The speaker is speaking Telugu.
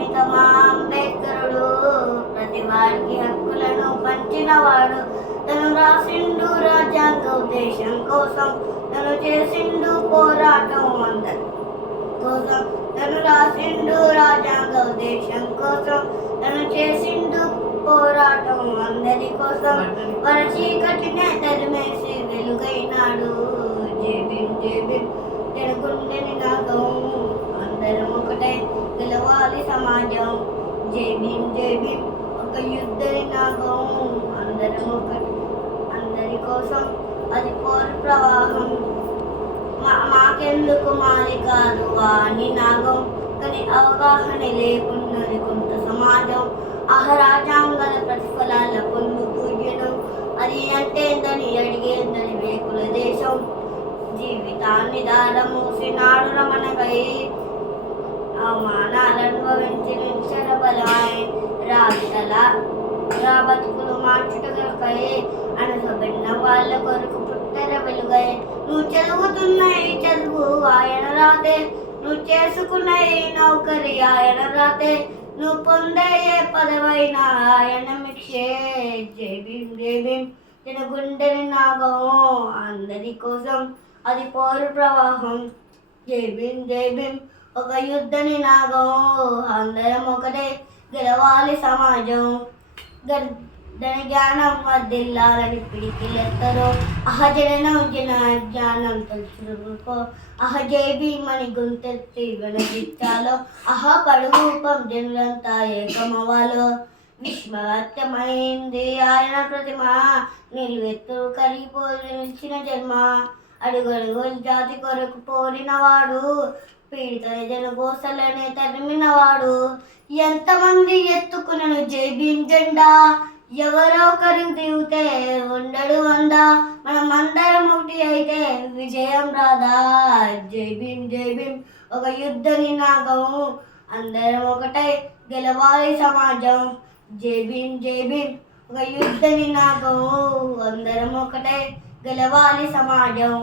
ప్రణమిత మా అంబేద్కరుడు ప్రతి వారికి హక్కులను పంచినవాడు. తను రాసిండు రాజ్యాంగ ఉద్దేశం కోసం, తను చేసిండు పోరాటం అందరి కోసం. తను రాసిండు రాజ్యాంగ ఉద్దేశం కోసం, తను చేసిండు పోరాటం అందరి కోసం. మన చీకటినే తరిమేసి వెలుగైనాడు. జై భీమ్ జై భీమ్ తెలుగుండే నినాదం, అందరం ఒకటే గెలవాలి సమాజం. జై భీమ్ జై భీమ్ ఒక యుద్ధ నినాదం, అందరం ఒకటి అందరి కోసం అది పోరు ప్రవాహం. మాకెందుకు మాది కాదు అని నాగం, కానీ అవగాహన లేకున్నది కొంత సమాజం. రాజ్యాంగాల ప్రతిఫలాల పొందు పూజనం, అది అంటేందని అడిగేందని వేకుల దేశం. జీవితాన్ని దారమూసినాడు రమణకై, అవమానాలు అనుభవించి నిలిచిన బలమై. రా బతుకులు మార్చుటకై అనసబడిన వాళ్ళ కొరకు పుట్టర వెలుగై. నువ్వు చదువుతున్న ఈ చదువు ఆయన రాతే, నువ్వు చేసుకున్న ఈ నౌకరి ఆయన రాతే, నువ్వు పొందే ఏ పదవైనా ఆయన మిక్షే. జై భీమ్ జై భీమ్ తన గుండెని నాగం, అందరి కోసం అది పోరు ప్రవాహం. జై భీమ్ జై భీమ్ ఒక యుద్ధని నాగం, అందరం ఒకటే గెలవాలి సమాజం. దాని జ్ఞానం వర్దిల్లాలని పిడికిలెత్తరు, జననం జన జ్ఞానం తెలుసుకో. జై భీమని గొంతెత్తి వినజించాలో, పడుగూపం జనులంతా ఏకమవాలో. విశ్వవ్యాప్తమైంది ఆయన ప్రతిమ, నిలువెత్తు కరిగిపోయి నిలిచిన జన్మ. అడుగడుగు జాతి కొరకు పోరినవాడు, పీడిత జనగోసలనే తరిమినవాడు. ఎంతమంది ఎత్తుకునను జై భీమ్ జెండా, ఎవరో ఒకరు దిగితే ఉండడు వందా. మనమందరం ఒకటి అయితే విజయం రాదా. జై భీమ్ జై భీమ్ ఒక యుద్ధ నినాదం, అందరం ఒకటై గెలవాలి సమాజం. జై భీమ్ జై భీమ్ ఒక యుద్ధ నినాదం, అందరం ఒకటై గెలవాలి సమాజం.